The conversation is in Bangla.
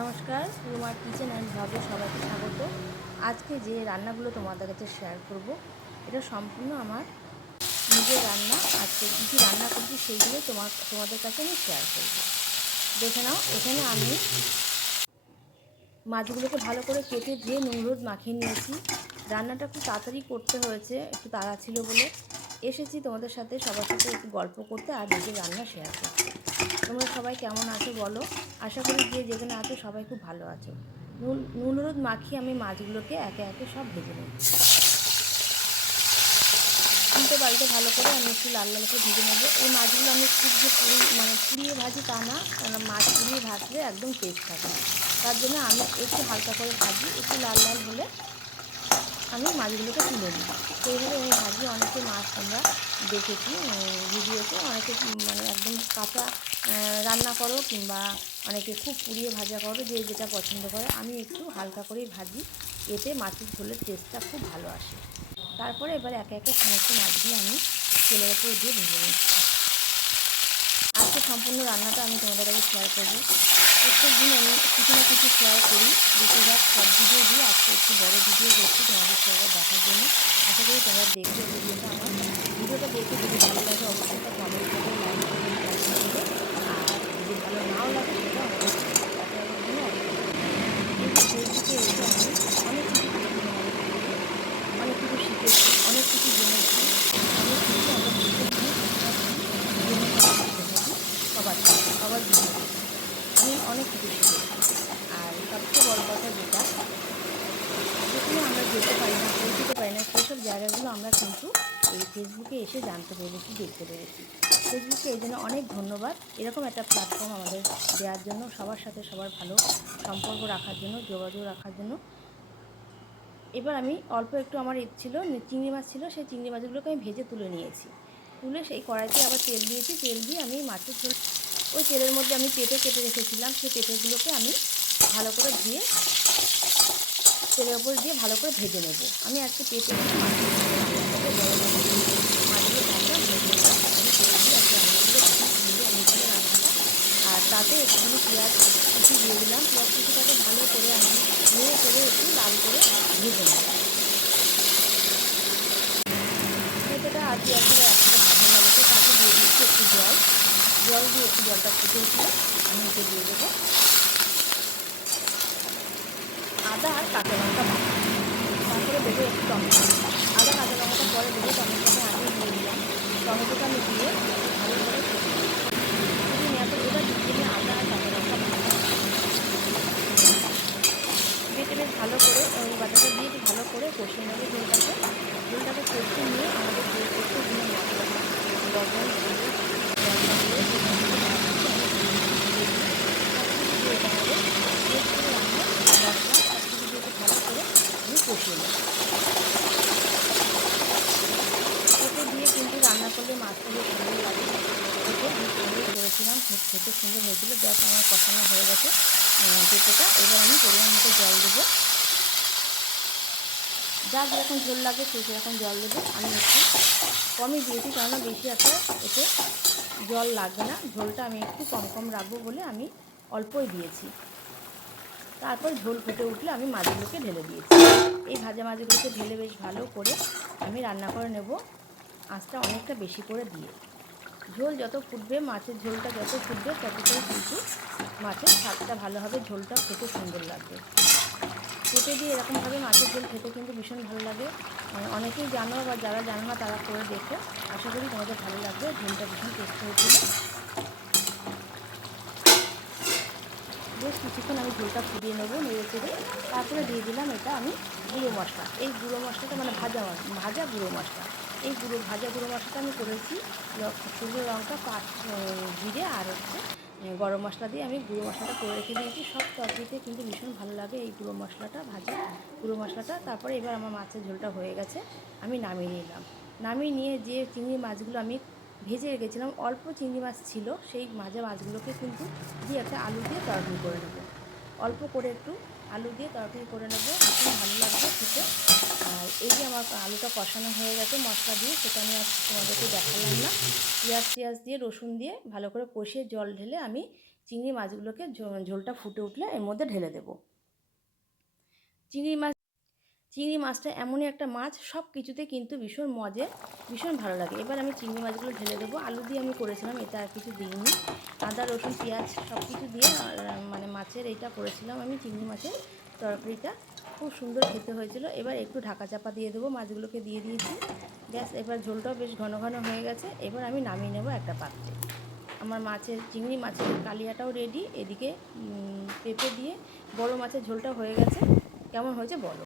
নমস্কার, রুমার কিচেন অ্যান্ড ব্লগে সবাইকে স্বাগত। আজকে যে রান্নাগুলো তোমাদের কাছে শেয়ার করব, এটা সম্পূর্ণ আমার নিজের রান্না। আজকে কী কী রান্না করছি সেইগুলো তোমাদের কাছে আমি শেয়ার করব। দেখে নাও, এখানে আমি মাছগুলোকে ভালো করে কেটে ধুয়ে নুন হলুদ মাখিয়ে নিয়েছি। রান্নাটা খুব তাড়াতাড়ি করতে হয়েছে, একটু তাড়া ছিল বলে এসেছি তোমাদের সাথে সবার সাথে একটু গল্প করতে আর নিজের রান্না শেয়ার করতে। তোমরা সবাই কেমন আছো বলো? আশা করি যে যেখানে আছো সবাই খুব ভালো আছো। নুন হলুদ মাখিয়ে আমি মাছগুলোকে একে একে সব ভেজে নেব। উল্টো পাল্টে ভালো করে আমি একটু লাল লাল করে ভেজে নেবো। এই মাছগুলো আমি খুব যে পুড়িয়ে ভাজি তা না, কারণ মাছ পুড়িয়ে ভাজলে একদম টেস্ট থাকে না। তার জন্য আমি একটু হালকা করে ভাজি, একটু লাল লাল হলে আমি মাছগুলোকে তুলে নিই। সেইভাবে আমি ভাজি। অনেকে মাছ আমরা দেখেছি ভিডিওতে, অনেকে একদম কাঁচা রান্না করো, কিংবা অনেকে খুব পুড়িয়ে ভাজা করো, যে যেটা পছন্দ করে। আমি একটু হালকা করেই ভাজি, এতে মাছের ঝোলের টেস্টটা খুব ভালো আসে। তারপরে এবার একে একে সমস্ত মাছগুলো আমি তেলের উপরে দিয়ে ভেজে নিচ্ছি। আজকে সম্পূর্ণ রান্নাটা আমি তোমাদের কাছে শেয়ার করবো। প্রত্যেক দিন আমি কিছু না কিছু শেয়ার করি, বেশিরভাগ শর্ট ভিডিও দিয়ে আজকে একটু বড় ভিডিও করছি তোমাদের সঙ্গে দেখার জন্য। আশা করি তোমরা দেখবে ভিডিওটা। আমার ভিডিওটা দেখে যদি ভালো লাগে অবশ্যই একটা কমেন্ট করবে, লাইক করবে, শেয়ার করবে। আর যদি ভালো নাও লাগে সেটা আমাদের দেখা করার জন্য অপেক্ষা করবে। এই যে ফেসবুকে এসে আমি অনেক কিছু দেখি, অনেক কিছু শিখেছি, অনেক কিছু জেনেছি, অনেক কিছু আমরা প্রত্যেক দিন কিছু না কিছু জেনে থাকি, শিখে থাকি সবার ভিডিও দেখে। আমি অনেক কিছু শিখেছি। আর সবচেয়ে বড় কথা যেটা, যেখানে আমরা যেতে পারি না, পৌঁছতে পারি না, সেসব জায়গাগুলো আমরা কিন্তু এই ফেসবুকে এসে জানতে পেরেছি, দেখতে পেরেছি। ফেসবুকে এই জন্য অনেক ধন্যবাদ, এরকম একটা প্ল্যাটফর্ম আমাদের দেওয়ার জন্য, সবার সাথে সবার ভালো সম্পর্ক রাখার জন্য, যোগাযোগ রাখার জন্য। এবার আমি অল্প একটু আমার ছিল চিংড়ি মাছ ছিল, সেই চিংড়ি মাছগুলোকে আমি ভেজে তুলে নিয়েছি। তুলে সেই কড়াইতে আবার তেল দিয়েছি, তেল দিয়ে আমি মাছের ঝোল, ওই তেলের মধ্যে আমি পেঁপে কেটে রেখেছিলাম, সেই পেঁপেগুলোকে আমি ভালো করে ধুয়ে তেলের ওপর দিয়ে ভালো করে ভেজে নেব। আমি আজকে পেঁপে দিয়ে মাছের ঝোলে রান্না করবো, বড় মাছগুলো ভাজলাম, ভেজে নিলাম। আমি পেঁপে দিয়ে আজকে রান্না করবো, খুব সুন্দর হয়েছিল রান্নাটা। আর তাতে একটুখানি পেঁয়াজ কুচি দিয়ে দিলাম। পেঁয়াজ কুচিটাকে ভালো করে আমি নেড়ে চেড়ে একটু লাল করে ভেজে নেব। পেঁপেটা আর পেঁয়াজটা একসাথে ভাজা হয়ে গেছে, তাতে দিয়ে দিচ্ছি একটু জল দিয়ে একটু জলটা ফুটে উঠলে আমি এতে দিয়ে দেবো আদা আর কাঁচা লঙ্কা বাটা। তারপরে দেবো একটু টমেটো। আদা কাঁচা লঙ্কাটা পরে দেবো, টমেটোটা আমি আগে দিয়ে দিলাম। টমেটোটা আমি দিয়ে একটু ভালো করে ফুটিয়ে নেব। ফুটিয়ে নেওয়ার পর এবার দিয়ে দিলে আদা আর কাঁচা লঙ্কা বাটা বেটে বেশ ভালো করে ওই বাটাটা দিয়ে একটু ভালো করে কষিয়ে নেবো ঝোলটাকে কষিয়ে নিয়ে আমাদের যে প্রত্যেকদিন মশলা, লবণ, হলুদ, লঙ্কা গুঁড়ো, এটা আমাদের টেস্ট করে রান্নার মশলা সব কিছু দিয়ে একটু ভালো করে আমি কষিয়ে নেব। পেঁপে দিয়ে কিন্তু রান্না করলে মাছটা বেশ ভালো লাগে। পেঁপে আমি পেঁপে করেছিলাম, খেতে সুন্দর হয়েছিল। ব্যাস আমার কষানো হয়ে গেছে পেঁপেটা। এবার আমি পরিমাণ মতো জল দেবো, যার যেরকম ঝোল লাগে সেই সেরকম জল দেবে। আমি একটু কমই দিয়েছি, কেননা বেশি একটা এতে জল লাগবে না। ঝোলটা আমি একটু কম কম রাখবো বলে আমি অল্পই দিয়েছি। তারপর ঝোল ফুটে উঠলে আমি মাছগুলোকে ঢেলে দিয়েছি। এই ভাজা মাছগুলোকে ঢেলে বেশ ভালো করে আমি রান্না করে নেব, আঁচটা অনেকটা বেশি করে দিয়ে। ঝোল যত ফুটবে, মাছের ঝোলটা যত ফুটবে, তত করে কিন্তু মাছের স্বাদটা ভালো হবে, ঝোলটা খেতে সুন্দর লাগবে। পেঁপে দিয়ে এরকমভাবে মাছের ঝোল খেতে কিন্তু ভীষণ ভালো লাগে। অনেকেই জানো, বা যারা জানো না তারা করে দেখো। আশা করি তোমাদের ভালো লাগবে। ঝোলটা ভীষণ টেস্ট হয়েছিল। বেশ কিছুক্ষণ আমি ঝোলটা ফুটিয়ে নেবো নেড়ে চেড়ে। তারপরে দিয়ে দিলাম এটা আমি গুঁড়ো মশলা। এই গুঁড়ো মশলাটা ভাজা গুঁড়ো মশলা। এই ভাজা গুঁড়ো মশলাটা আমি করেছি শুকনো লঙ্কা, জিরে আর গরম মশলা দিয়ে আমি গুঁড়ো মশলাটা করে রেখে দিয়েছি। সব তরকারিতে কিন্তু ভীষণ ভালো লাগে এই গুঁড়ো মশলাটা, ভাজা গুঁড়ো মশলাটা। তারপরে এবার আমার মাছের ঝোলটা হয়ে গেছে, আমি নামিয়ে নিলাম। নামিয়ে নিয়ে যে চিংড়ি মাছগুলো আমি ভেজে রেখেছিলাম, অল্প চিংড়ি মাছ ছিল, সেই ভাজা মাছগুলোকে কিন্তু দিয়ে একটা আলু দিয়ে তরকারি করে নেব। অল্প করে একটু আলু দিয়ে তরকারি করে নেব, ভীষণ ভালো লাগবে খেতে। আর এই যে আমার আলুটা কষানো হয়ে গেছে মশলা দিয়ে, সেটা আমি আর তোমাদেরকে দেখালাম না। পেঁয়াজ দিয়ে রসুন দিয়ে ভালো করে কষিয়ে জল ঢেলে আমি চিংড়ি মাছগুলোকে ঝোলটা ফুটে উঠলে এর মধ্যে ঢেলে দেবো। চিংড়ি মাছটা এমনই একটা মাছ, সব কিছুতে কিন্তু ভীষণ মজে, ভীষণ ভালো লাগে। এবার আমি চিংড়ি মাছগুলো ঢেলে দেবো। আলু দিয়ে আমি করেছিলাম, এটা আর কিছু দিইনি। আদা রসুন পেঁয়াজ সব কিছু দিয়ে মানে মাছের এইটা করেছিলাম আমি, চিংড়ি মাছের তরকারিটা খুব সুন্দর খেতে হয়েছিল। এবার একটু ঢাকা চাপা দিয়ে দেবো, মাছগুলোকে দিয়ে দিয়েছি। ব্যাস, এবার ঝোলটাও বেশ ঘন ঘন হয়ে গেছে। এবার আমি নামিয়ে নেবো একটা পাত্রে। আমার চিংড়ি মাছের কালিয়াটাও রেডি। এদিকে পেঁপে দিয়ে বড় মাছের ঝোলটা হয়ে গেছে। কেমন হয়েছে বলো।